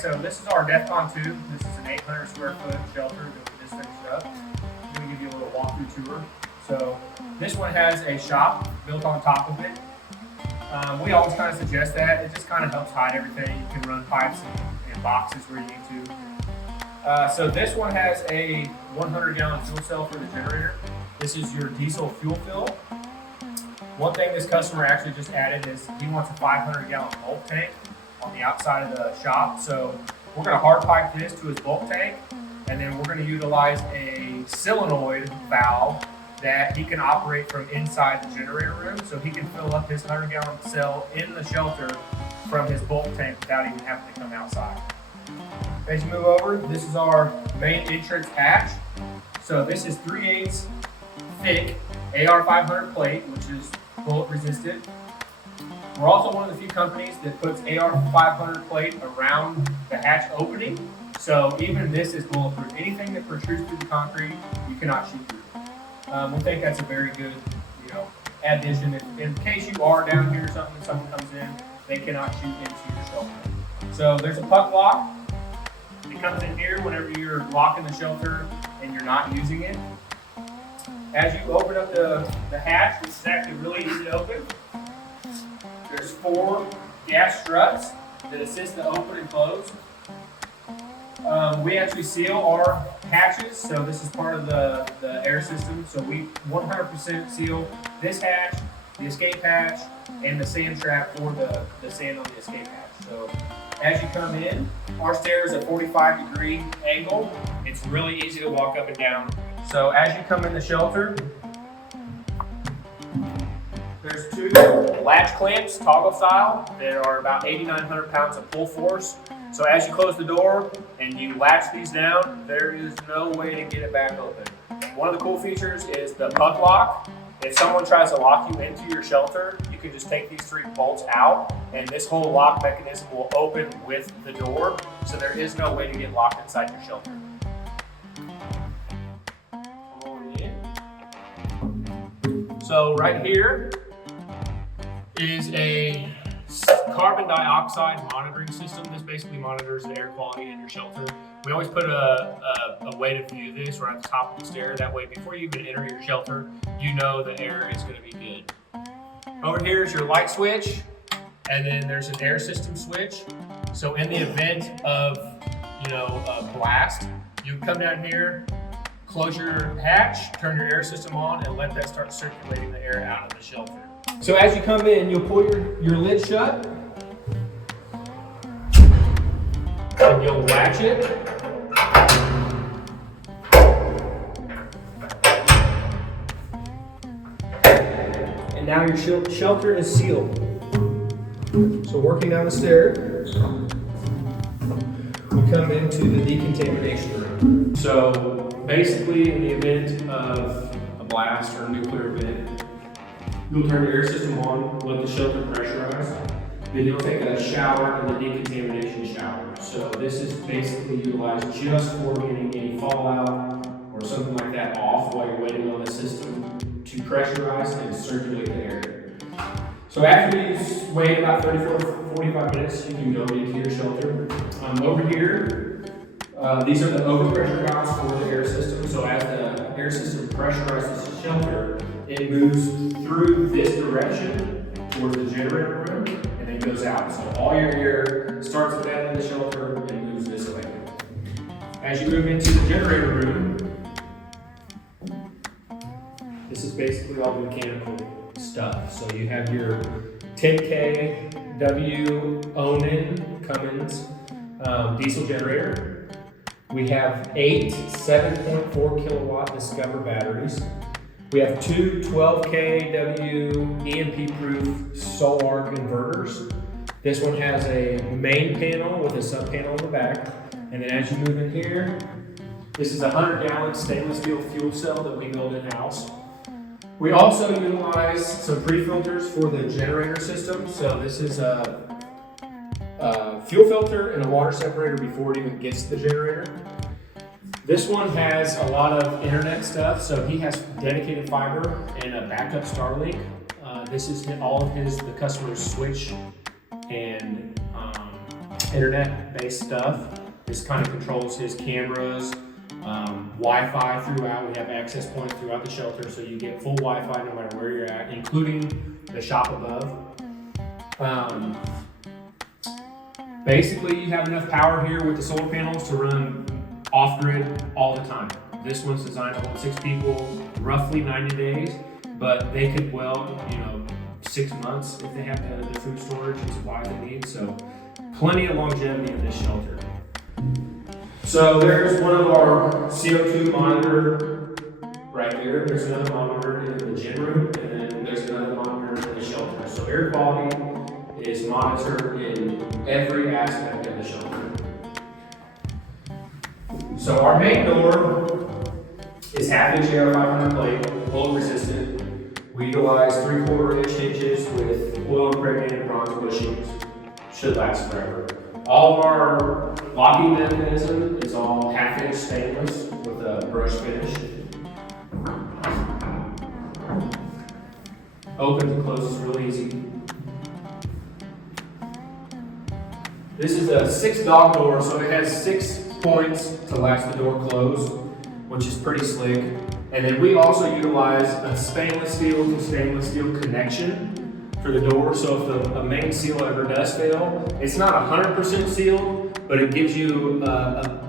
so this is our DEFCON 2. This is an 800 square foot shelter that we just finished up. I'm going to give you a little walkthrough tour. So this one has a shop built on top of it. We always kind of suggest that. It just kind of helps hide everything. You can run pipes and boxes where you need to. So this one has a 100-gallon fuel cell for the generator. This is your diesel fuel fill. One thing this customer actually just added is he wants a 500-gallon bulk tank on the outside of the shop. So we're going to hard pipe this to his bulk tank, and then we're going to utilize a solenoid valve that he can operate from inside the generator room, so he can fill up his 100-gallon cell in the shelter from his bulk tank without even having to come outside. As you move over, this is our main entrance hatch. So this is 3/8 thick AR500 plate, which is bullet resistant. We're also one of the few companies that puts AR500 plate around the hatch opening, so even this is bulletproof. Anything that protrudes through the concrete, you cannot shoot through. We think that's a very good, addition. In case you are down here or something, and someone comes in, they cannot shoot into your shelter. So there's a puck lock. It comes in here whenever you're locking the shelter and you're not using it. As you open up the hatch, which is actually really easy to open, there's 4 gas struts that assist the open and close. We actually seal our hatches, so this is part of the air system. So we 100% seal this hatch, the escape hatch, and the sand trap for the sand on the escape hatch. So as you come in, our stair is a 45-degree angle. It's really easy to walk up and down. So as you come in the shelter, there's 2 latch clamps, toggle style, that are about 8,900 pounds of pull force. So as you close the door and you latch these down, there is no way to get it back open. One of the cool features is the puck lock. If someone tries to lock you into your shelter, you can just take these 3 bolts out, and this whole lock mechanism will open with the door, so there is no way to get locked inside your shelter. So right here is a carbon dioxide monitoring system. This basically monitors the air quality in your shelter. We always put a way to view this right at the top of the stair. That way, before you even enter your shelter, you know the air is going to be good. Over here is your light switch, and then there's an air system switch. So in the event of a blast, you come down here, close your hatch, turn your air system on, and let that start circulating the air out of the shelter. So as you come in, you'll pull your lid shut, and you'll latch it. And now your shelter is sealed. So working down the stair, we come into the decontamination room. So basically, in the event of a blast or a nuclear event, you'll turn your air system on, let the shelter pressurize, then you'll take a shower in the decontamination shower. So this is basically utilized just for getting any fallout or something like that off while you're waiting on the system to pressurize and circulate the air. So after you wait about 34 to 45 minutes, you can go into your shelter. Over here, these are the overpressure valves for the air system. So as the air system pressurizes the shelter, it moves through this direction towards the generator room and then goes out. So all your air starts with that in the shelter and moves this way. As you move into the generator room, this is basically all the mechanical stuff. So you have your 10 kW Onan Cummins diesel generator. We have 8 7.4 kilowatt Discover batteries. We have 2 12 kW EMP-proof solar inverters. This one has a main panel with a sub panel in the back. And then as you move in here, this is a 100-gallon stainless steel fuel cell that we build in-house. We also utilize some pre-filters for the generator system. So this is a fuel filter and a water separator before it even gets to the generator. This one has a lot of internet stuff, so he has dedicated fiber and a backup Starlink. This is all of the customer's switch and internet-based stuff. This kind of controls his cameras, Wi-Fi throughout. We have access points throughout the shelter, so you get full Wi-Fi no matter where you're at, including the shop above. Basically, you have enough power here with the solar panels to run off-grid all the time. This one's designed to hold 6 people, roughly 90 days, but they could 6 months if they have the food storage and supplies they need. So plenty of longevity in this shelter. So there's one of our CO2 monitor right there. There's another monitor in the gym room, and then there's another monitor in the shelter. So air quality is monitored in every aspect of the shelter. So our main door is 1/2 inch air 500 plate, blow resistant. We utilize 3/4 inch hinges with oil impregnated bronze bushings. Should last forever. All of our locking mechanism is all 1/2 inch stainless with a brush finish. Opens and closes real easy. This is a 6-dog door, so it has 6 points to latch the door closed, which is pretty slick. And then we also utilize a stainless steel to stainless steel connection for the door. So if a main seal ever does fail, it's not 100% sealed, but it gives you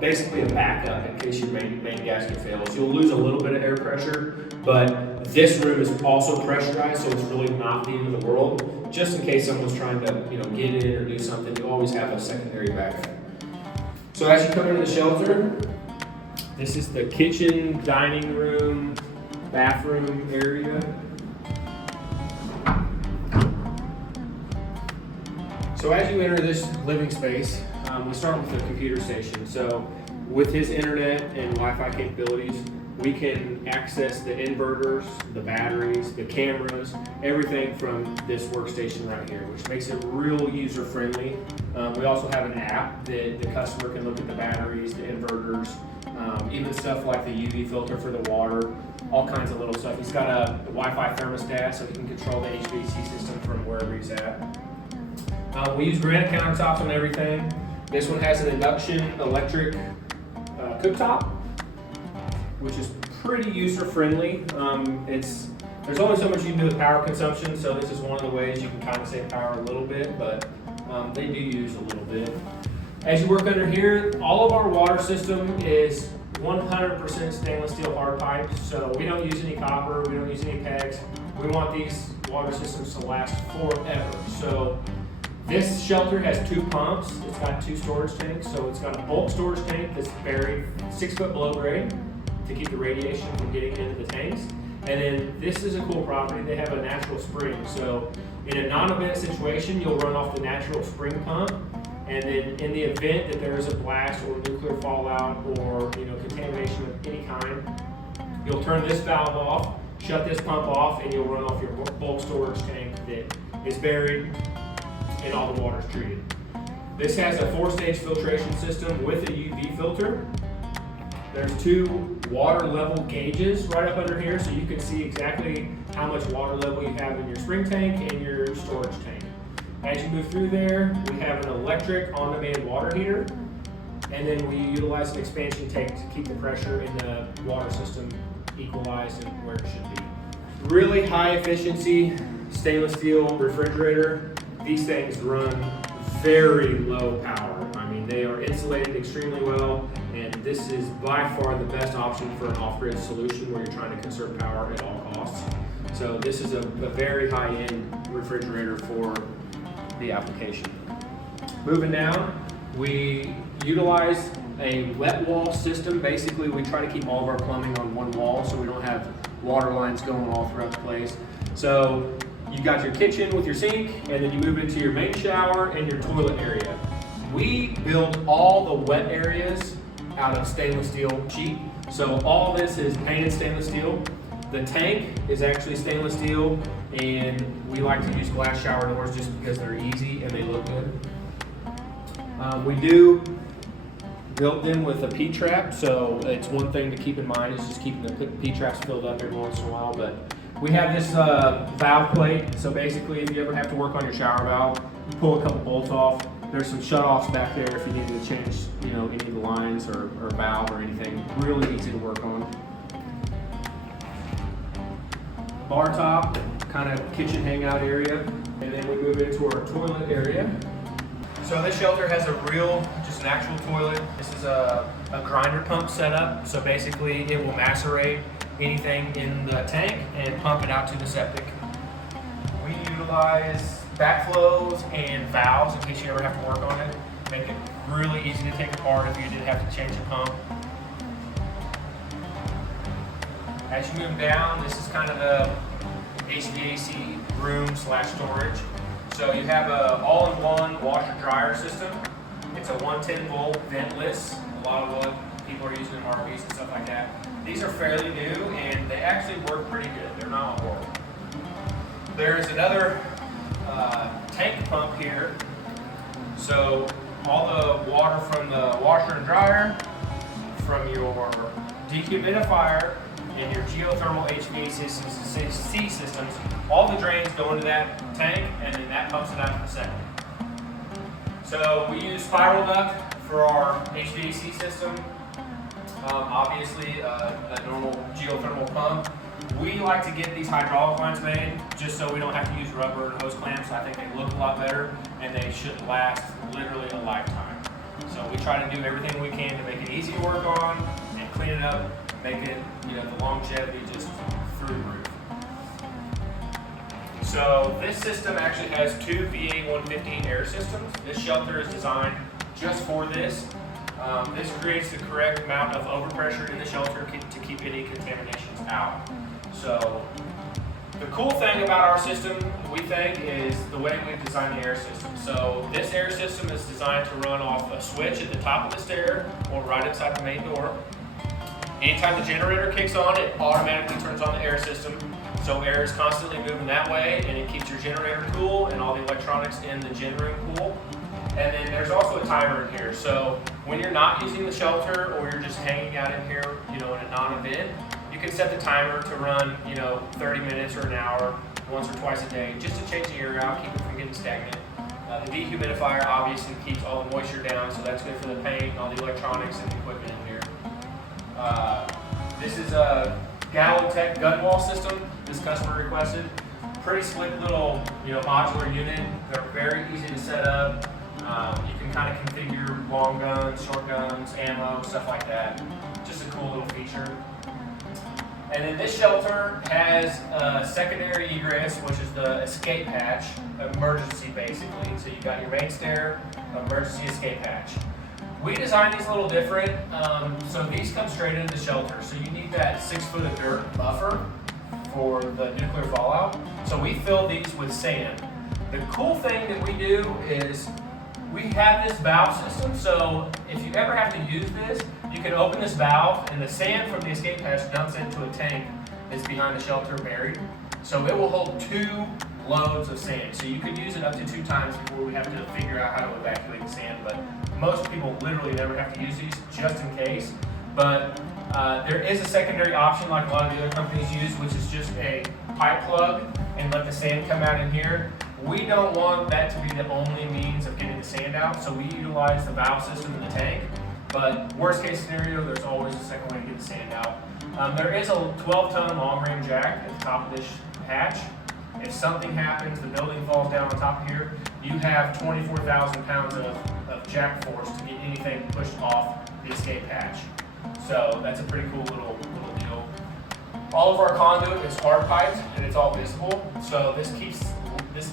basically a backup in case your main gasket fails. You'll lose a little bit of air pressure, but this room is also pressurized, so it's really not the end of the world. Just in case someone's trying to get in or do something, you always have a secondary backup. So as you come into the shelter, this is the kitchen, dining room, bathroom area. So as you enter this living space, we start with the computer station. So with his internet and Wi-Fi capabilities, we can access the inverters, the batteries, the cameras, everything from this workstation right here, which makes it real user-friendly. We also have an app that the customer can look at the batteries, the inverters, even stuff like the UV filter for the water, all kinds of little stuff. He's got a Wi-Fi thermostat, so he can control the HVAC system from wherever he's at. We use granite countertops on everything. This one has an induction electric cooktop, which is pretty user-friendly. There's only so much you can do with power consumption, so this is one of the ways you can kind of save power a little bit, but they do use a little bit. As you work under here, all of our water system is 100% stainless steel hard pipes, so we don't use any copper, we don't use any pegs. We want these water systems to last forever. So this shelter has 2 pumps. It's got 2 storage tanks. So it's got a bulk storage tank that's buried 6 foot below grade to keep the radiation from getting into the tanks. And then this is a cool property. They have a natural spring. So in a non-event situation, you'll run off the natural spring pump. And then in the event that there is a blast or nuclear fallout or contamination of any kind, you'll turn this valve off, shut this pump off, and you'll run off your bulk storage tank that is buried and all the water's treated. This has a 4-stage filtration system with a UV filter. There's 2 water level gauges right up under here, so you can see exactly how much water level you have in your spring tank and your storage tank. As you move through there, we have an electric on-demand water heater, and then we utilize an expansion tank to keep the pressure in the water system equalized and where it should be. Really high efficiency stainless steel refrigerator. These things run very low power. I mean, they are insulated extremely well, and this is by far the best option for an off-grid solution where you're trying to conserve power at all costs. So this is a very high-end refrigerator for the application. Moving down, we utilize a wet wall system. Basically, we try to keep all of our plumbing on one wall so we don't have water lines going all throughout the place. So you got your kitchen with your sink, and then you move into your main shower and your toilet area. We build all the wet areas out of stainless steel sheet. So all this is painted stainless steel. The tank is actually stainless steel, and we like to use glass shower doors just because they're easy and they look good. We do build them with a P-trap, so it's one thing to keep in mind is just keeping the P-traps filled up every once in a while. But we have this valve plate, so basically if you ever have to work on your shower valve, you pull a couple bolts off, There's some shutoffs back there if you needed to change, you know, any of the lines or valve or anything. Really easy to work on. Bar top, kind of kitchen hangout area. And then we move into our toilet area. So this shelter has just an actual toilet. This is a grinder pump setup. So basically it will macerate anything in the tank and pump it out to the septic. We utilize backflows and valves in case you ever have to work on it. Make it really easy to take apart if you did have to change the pump. As you move down, this is kind of the HVAC room / storage. So you have a all-in-one washer dryer system. It's a 110 volt ventless. A lot of what people are using in RVs and stuff like that. These are fairly new and they actually work pretty good. They're not horrible. There is another tank pump here. So all the water from the washer and dryer, from your dehumidifier, and your geothermal HVAC systems, all the drains go into that tank and then that pumps it out to the septic. So we use spiral duct for our HVAC system. Obviously a normal geothermal pump. We like to get these hydraulic lines made just so we don't have to use rubber and hose clamps. I think they look a lot better and they should last literally a lifetime. So we try to do everything we can to make it easy to work on and clean it up, make it, you know, the longevity just through the roof. So this system actually has two VA150 air systems. This shelter is designed just for this. This creates the correct amount of overpressure in the shelter to keep any contaminations out. So the cool thing about our system, we think, is the way we've designed the air system. So this air system is designed to run off a switch at the top of the stair or right inside the main door. Anytime the generator kicks on, it automatically turns on the air system. So air is constantly moving that way and it keeps your generator cool and all the electronics in the gen room cool. And then there's also a timer in here. So when you're not using the shelter or you're just hanging out in here, you know, in a non-event, you can set the timer to run, you know, 30 minutes or an hour, once or twice a day, just to change the air out, keep it from getting stagnant. The dehumidifier obviously keeps all the moisture down, so that's good for the paint, all the electronics and the equipment in here. This is a Gallo-Tech gun wall system this customer requested. Pretty slick little, you know, modular unit. They're very easy to set up. You can kind of configure long guns, short guns, ammo, stuff like that. Just a cool little feature. And then this shelter has a secondary egress, which is the escape hatch, emergency basically. So you've got your main stair, emergency escape hatch. We designed these a little different, so these come straight into the shelter. So you need that 6 foot of dirt buffer for the nuclear fallout. So we fill these with sand. The cool thing that we do is we have this valve system, so if you ever have to use this, you can open this valve and the sand from the escape hatch dumps into a tank that's behind the shelter buried. So it will hold 2 loads of sand. So you could use it up to 2 times before we have to figure out how to evacuate the sand. But most people literally never have to use these just in case. But there is a secondary option like a lot of the other companies use, which is just a pipe plug and let the sand come out in here. We don't want that to be the only means of getting the sand out, so we utilize the valve system in the tank. But worst case scenario, there's always a second way to get the sand out. There is a 12-ton long-range jack at the top of this hatch. If something happens, the building falls down on top of here, you have 24,000 pounds of jack force to get anything pushed off the escape hatch. So that's a pretty cool little deal. All of our conduit is hard piped and it's all visible. So this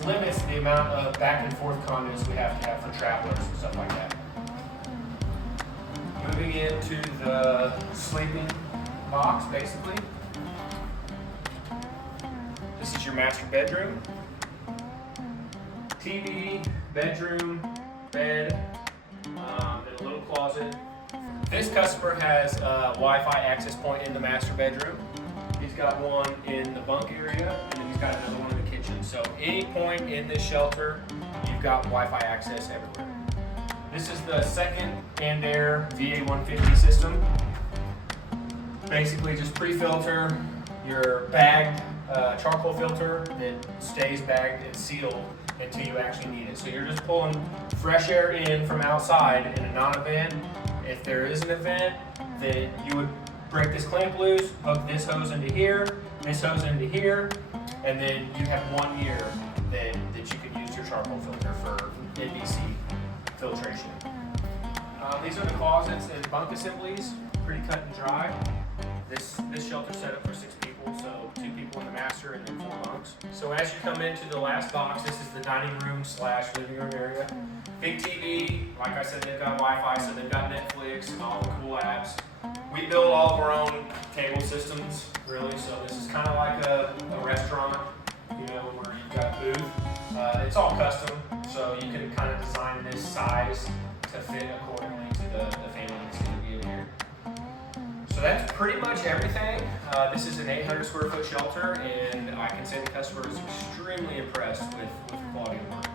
limits the amount of back and forth conduits we have to have for travelers and stuff like that. Moving into the sleeping box, basically. This is your master bedroom. TV, bedroom, bed, and a little closet. This customer has a Wi-Fi access point in the master bedroom. He's got one in the bunk area, and then he's got another one in the kitchen. So any point in this shelter, you've got Wi-Fi access everywhere. This is the second Air VA150 system. Basically just pre-filter your bagged charcoal filter that stays bagged and sealed until you actually need it. So you're just pulling fresh air in from outside in a non-event. If there is an event, then you would break this clamp loose, hook this hose into here, this hose into here, and then you have 1 year that you can use your charcoal filter for NBC filtration. These are the closets and bunk assemblies, pretty cut and dry. This shelter's set up for 6 people, so 2 people in the master and then 4 bunks. So as you come into the last box, this is the dining room / living room area. Big TV, like I said, they've got Wi-Fi, so they've got Netflix and all the cool apps. We build all of our own table systems, really, so this is kind of like a restaurant, you know, where you've got a booth. It's all custom, so you can kind of design this size to fit accordingly to the family that's going to be in here. So that's pretty much everything. This is an 800 square foot shelter, and I can say the customer is extremely impressed with the quality of work.